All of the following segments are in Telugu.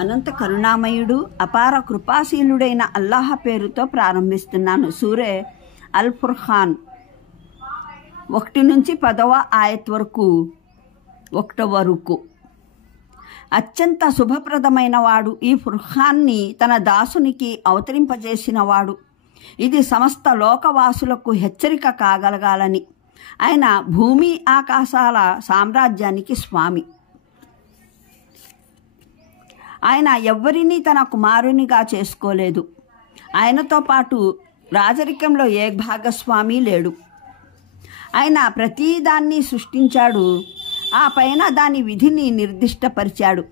అనంత కరుణామయుడు అపార కృపాశీలుడైన అల్లాహ్ పేరుతో ప్రారంభిస్తున్నాను. సూరే అల్ ఫుర్ఖాన్ 1 నుంచి 10వ ఆయత్ వరకు 1వ వరకు. అత్యంత శుభప్రదమైన వాడు ఈ ఫుర్ఖాన్ని తన దాసునికి అవతరింపజేసినవాడు. ఇది సమస్త లోకవాసులకు హెచ్చరిక కాగలగాలని. ఆయన భూమి ఆకాశాల సామ్రాజ్యానికి స్వామి. ఆయన ఎవ్వరినీ తన కుమారునిగా చేసుకోలేదు. ఆయనతో పాటు రాజరికంలో ఏ భాగస్వామి లేడు. ఆయన ప్రతిదాన్ని సృష్టించాడు, ఆ పైన దాని విధిని నిర్దిష్టపరిచాడు.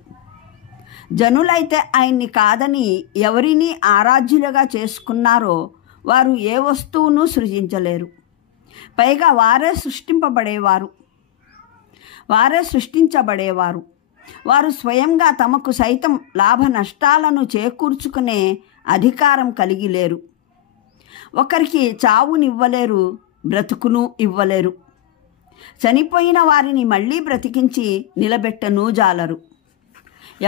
జనులైతే ఆయన్ని కాదని ఎవరిని ఆరాధ్యులుగా చేసుకున్నారో వారు ఏ వస్తువును సృజించలేరు. పైగా వారే సృష్టించబడేవారు. వారు స్వయంగా తమకు సైతం లాభ నష్టాలను చేకూర్చుకునే అధికారం కలిగి లేరు. ఒకరికి చావునివ్వలేరు, బ్రతుకును ఇవ్వలేరు. చనిపోయిన వారిని మళ్ళీ బ్రతికించి నిలబెట్టను జాలరు.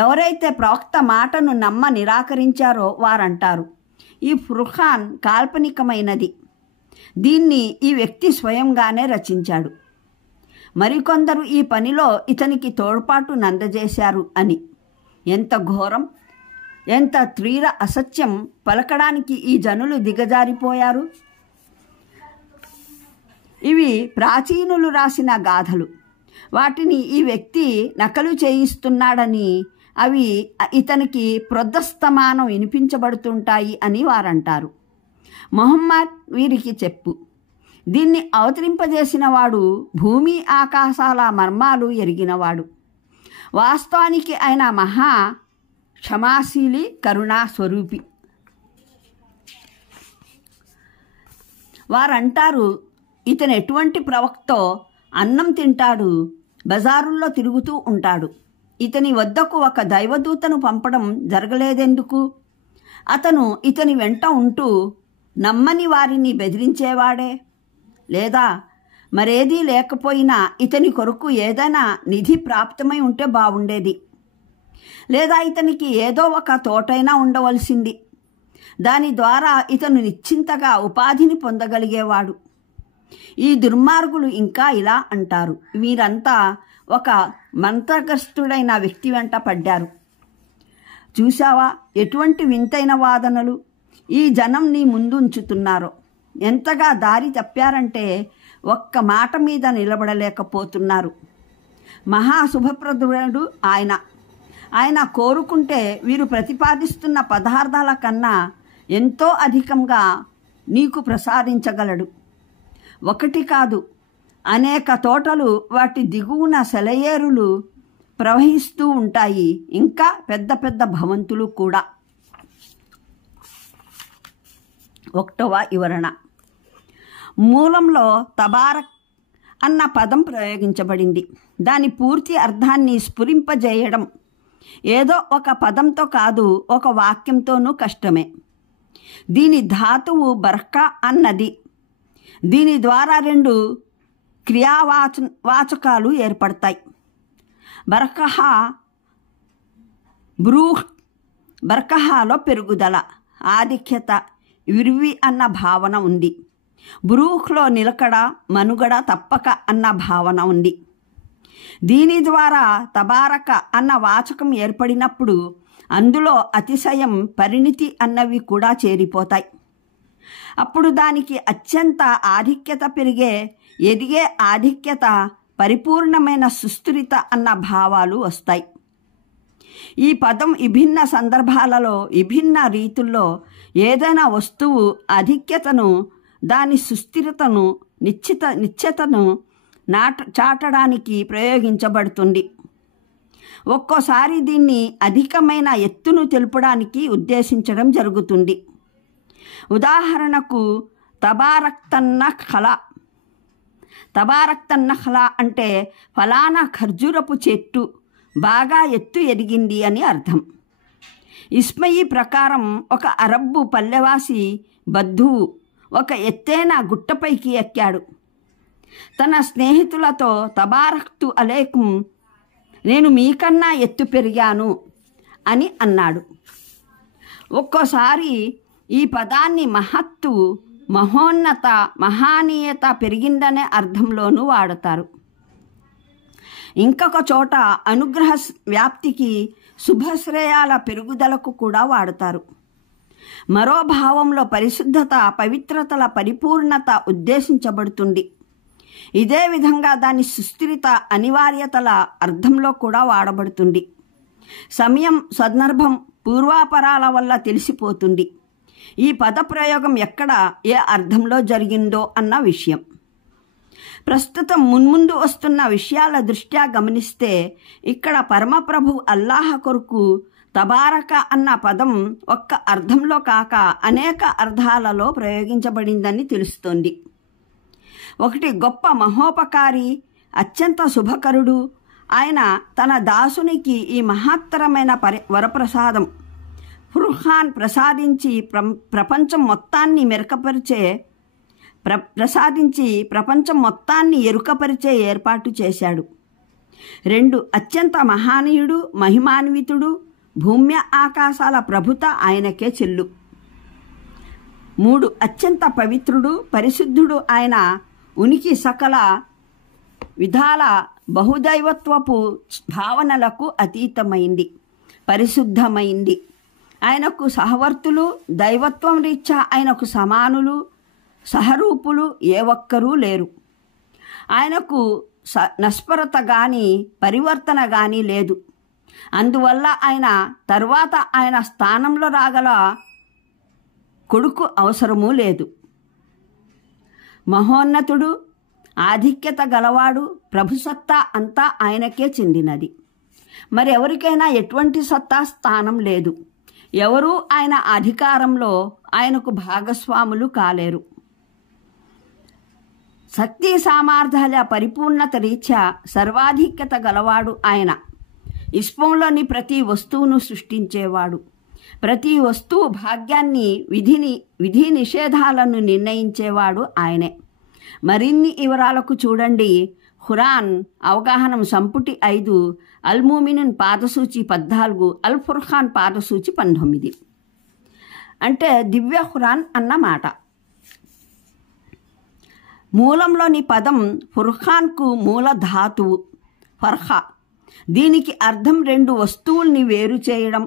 ఎవరైతే ప్రవక్త మాటను నమ్మ నిరాకరించారో వారంటారు, ఈ ఫుర్ఖాన్ కాల్పనికమైనది, దీన్ని ఈ వ్యక్తి స్వయంగానే రచించాడు. మరికొందరు ఈ పనిలో ఇతనికి తోడ్పాటు నందజేశారు అని. ఎంత ఘోరం, ఎంత తీవ్ర అసత్యం పలకడానికి ఈ జనులు దిగజారిపోయారు. ఇవి ప్రాచీనులు రాసిన గాథలు. వాటిని ఈ వ్యక్తి నకలు చేయిస్తున్నాడని, అవి ఇతనికి ప్రొద్దస్తమానం వినిపించబడుతుంటాయి అని వారంటారు. మొహమ్మద్ వీరికి చెప్పు, దీన్ని అవతరింపజేసిన వాడు భూమి ఆకాశాల మర్మాలు ఎరిగినవాడు. వాస్తవానికి ఆయన మహా క్షమాశీలి, కరుణా స్వరూపి. వారంటారు, ఇతను ఎటువంటి ప్రవక్తో అన్నం తింటాడు, బజారుల్లో తిరుగుతూ ఉంటాడు. ఇతని వద్దకు ఒక దైవదూతను పంపడం జరగలేదెందుకు? అతను ఇతని వెంట ఉంటూ నమ్మని వారిని బెదిరించేవాడే. లేదా మరేదీ లేకపోయినా ఇతని కొరకు ఏదైనా నిధి ప్రాప్తమై ఉంటే బాగుండేది. లేదా ఇతనికి ఏదో ఒక తోటైనా ఉండవలసింది. దాని ద్వారా ఇతను నిశ్చింతగా ఉపాధిని పొందగలిగేవాడు. ఈ దుర్మార్గులు ఇంకా ఇలా అంటారు, వీరంతా ఒక మంత్రగ్రస్తుడైన వ్యక్తి వెంట పడ్డారు. చూశావా ఎటువంటి వింతైన వాదనలు ఈ జనం నీ ముందు ఉంచుతున్నారో. ఎంతగా దారి తప్పారంటే ఒక్క మాట మీద నిలబడలేకపోతున్నారు. మహాశుభప్రదుడు ఆయన కోరుకుంటే వీరు ప్రతిపాదిస్తున్న పదార్థాల కన్నా ఎంతో అధికంగా నీకు ప్రసాదించగలడు. ఒకటి కాదు, అనేక తోటలు, వాటి దిగువన సెలయేరులు ప్రవహిస్తూ ఉంటాయి. ఇంకా పెద్ద పెద్ద భవంతులు కూడా. 1వ వివరణ. మూలంలో తబారక్ అన్న పదం ప్రయోగించబడింది. దాని పూర్తి అర్థాన్ని స్ఫురింపజేయడం ఏదో ఒక పదంతో కాదు, ఒక వాక్యంతోనూ కష్టమే. దీని ధాతువు బర్కా అన్నది. దీని ద్వారా 2 క్రియావాచకాలు ఏర్పడతాయి. బర్కహా, బ్రూహ్. బర్కహాలో పెరుగుదల, ఆధిక్యత, విరివి అన్న భావన ఉంది. బ్రూహ్లో నిలకడ, మనుగడ, తప్పక అన్న భావన ఉంది. దీని ద్వారా తబారక అన్న వాచకం ఏర్పడినప్పుడు అందులో అతిశయం, పరిణితి అన్నవి కూడా చేరిపోతాయి. అప్పుడు దానికి అత్యంత ఆధిక్యత ఎదిగే ఆధిక్యత, పరిపూర్ణమైన సుస్థిరత అన్న భావాలు వస్తాయి. ఈ పదం విభిన్న సందర్భాలలో విభిన్న రీతుల్లో ఏదైనా వస్తువు ఆధిక్యతను, దాని సుస్థిరతను, నిశ్చితను చాటడానికి ప్రయోగించబడుతుంది. ఒక్కోసారి దీన్ని అధికమైన ఎత్తును తెలుపడానికి ఉద్దేశించడం జరుగుతుంది. ఉదాహరణకు తబారక్తన్నఖల అంటే ఫలానా ఖర్జూరపు చెట్టు బాగా ఎత్తు ఎదిగింది అని అర్థం. ఇస్మయి ప్రకారం ఒక అరబ్బు పల్లెవాసి బద్ధువు ఒక ఎత్తైన గుట్టపైకి ఎక్కాడు. తన స్నేహితులతో తబారక్తు అలేకుం, నేను మీకన్నా ఎత్తు పెరిగాను అని అన్నాడు. ఒక్కోసారి ఈ పదాన్ని మహత్తు, మహోన్నత, మహానీయత పెరిగిందనే అర్థంలోనూ వాడతారు. ఇంకొక చోట అనుగ్రహ వ్యాప్తికి, శుభశ్రేయాల పెరుగుదలకు కూడా వాడతారు. మరో భావంలో పరిశుద్ధత, పవిత్రతల పరిపూర్ణత ఉద్దేశించబడుతుంది. ఇదే విధంగా దాని సుస్థిరత, అనివార్యతల అర్థంలో కూడా వాడబడుతుంది. సమయం, సందర్భం, పూర్వాపరాల వల్ల తెలిసిపోతుంది ఈ పదప్రయోగం ఎక్కడ, ఏ అర్థంలో జరిగిందో అన్న విషయం. ప్రస్తుతం మున్ముందు వస్తున్న విషయాల దృష్ట్యా గమనిస్తే ఇక్కడ పరమప్రభు అల్లాహ్ కొరకు తబారక అన్న పదం ఒక్క అర్థంలో కాక అనేక అర్థాలలో ప్రయోగించబడిందని తెలుస్తోంది. ఒకటి, గొప్ప మహోపకారి, అత్యంత శుభకరుడు. ఆయన తన దాసునికి ఈ మహత్తరమైన వరప్రసాదం ఫుర్ఖాన్ ప్రసాదించి ప్రపంచం మొత్తాన్ని ఎరుకపరిచే ఏర్పాటు చేశాడు. 2, అత్యంత మహానీయుడు, మహిమాన్వితుడు, భూమ్య ఆకాశాల ప్రభుత ఆయనకే చెల్లు. 3, అత్యంత పవిత్రుడు, పరిశుద్ధుడు. ఆయన ఉనికి సకల విధాల బహుదైవత్వపు భావనలకు అతీతమైంది, పరిశుద్ధమైంది. ఆయనకు సహవర్తులు, దైవత్వం రీత్యా ఆయనకు సమానులు, సహరూపులు ఏ ఒక్కరూ లేరు. ఆయనకు నస్పరత కానీ పరివర్తన కానీ లేదు. అందువల్ల ఆయన తర్వాత ఆయన స్థానంలో రాగల కొడుకు అవసరమూ లేదు. మహోన్నతుడు, ఆధిక్యత గలవాడు, ప్రభుసత్తా అంతా ఆయనకే చెందినది. మరి ఎవరికైనా ఎటువంటి సత్తా, స్థానం లేదు. ఎవరూ ఆయన అధికారంలో ఆయనకు భాగస్వాములు కాలేరు. శక్తి సామర్థ్యాల పరిపూర్ణత రీత్యా సర్వాధిక్యత గలవాడు ఆయన. విశ్వంలోని ప్రతి వస్తువును సృష్టించేవాడు. ప్రతి వస్తువు భాగ్యాన్ని, విధి నిషేధాలను నిర్ణయించేవాడు ఆయనే. మరిన్ని వివరాలకు చూడండి ఖురాన్ అవగాహనం సంపుటి 5, అల్-ముమినూన్ పాదసూచి 14, అల్-ఫుర్ఖాన్ పాదసూచి 19. అంటే దివ్య ఖురాన్ అన్నమాట. మూలంలోని పదం ఫుర్ఖాన్కు మూల ధాతువు ఫర్ఖా. దీనికి అర్థం 2 వస్తువుల్ని వేరు చేయడం,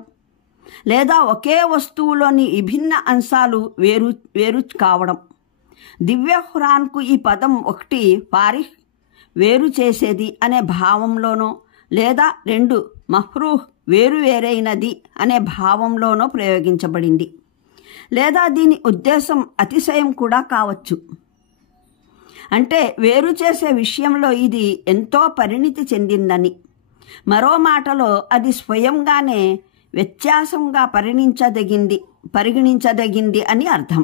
లేదా ఒకే వస్తువులోని విభిన్న అంశాలు వేరు కావడం. దివ్య ఖురాన్కు ఈ పదం 1 ఫారిహ్, వేరు చేసేది అనే భావంలోనో, లేదా 2 మఫ్రూహ్, వేరైనది అనే భావంలోనో ప్రయోగించబడింది. లేదా దీని ఉద్దేశం అతిశయం కూడా కావచ్చు. అంటే వేరు చేసే విషయంలో ఇది ఎంతో పరిణితి చెందిందని. మరో మాటలో అది స్వయంగానే వ్యత్యాసంగా పరిగణించదగింది అని అర్థం.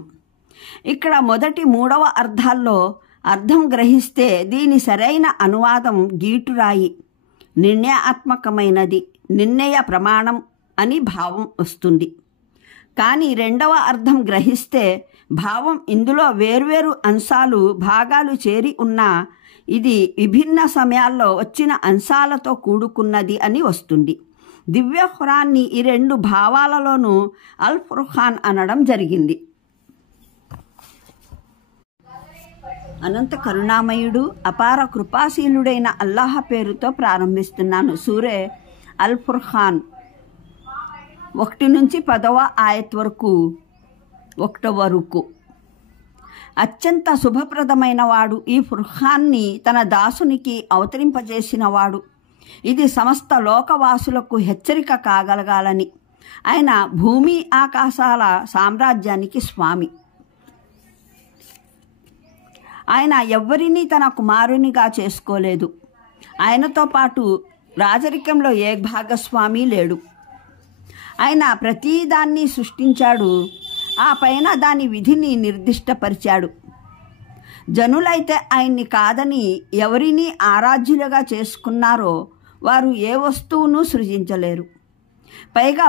ఇక్కడ మొదటి 3వ అర్థాల్లో అర్థం గ్రహిస్తే దీని సరైన అనువాదం గీటురాయి, నిర్ణయాత్మకమైనది, నిర్ణయ ప్రమాణం అని భావం వస్తుంది. కానీ 2వ అర్థం గ్రహిస్తే భావం ఇందులో వేర్వేరు అంశాలు, భాగాలు చేరి ఉన్నా ఇది విభిన్న సమయాల్లో వచ్చిన అంశాలతో కూడుకున్నది అని వస్తుంది. దివ్య ఖురాన్ని ఈ 2 భావాలలోనూ అల్-ఫుర్ఖాన్ అనడం జరిగింది. అనంత కరుణామయుడు, అపార కృపాశీలుడైన అల్లాహ్ పేరుతో ప్రారంభిస్తున్నాను. సూరే అల్-ఫుర్ఖాన్ 1 నుంచి 10వ ఆయత్ వరకు. 1వ రుకు. అత్యంత శుభప్రదమైన వాడు, ఈ ఫుర్ఖాన్ని తన దాసునికి అవతరింపజేసినవాడు. ఇది సమస్త లోకవాసులకు హెచ్చరిక కాగలగాలని. ఆయన భూమి ఆకాశాల సామ్రాజ్యానికి స్వామి. ఆయన ఎవ్వరినీ తన కుమారునిగా చేసుకోలేదు. ఆయనతో పాటు రాజరికంలో ఏ భాగస్వామి లేడు. ఆయన ప్రతిదాన్ని సృష్టించాడు, ఆ పైన దాని విధిని నిర్దిష్టపరిచాడు. జనులైతే ఆయన్ని కాదని ఎవరిని ఆరాధ్యులుగా చేసుకున్నారో వారు ఏ వస్తువును సృజించలేరు. పైగా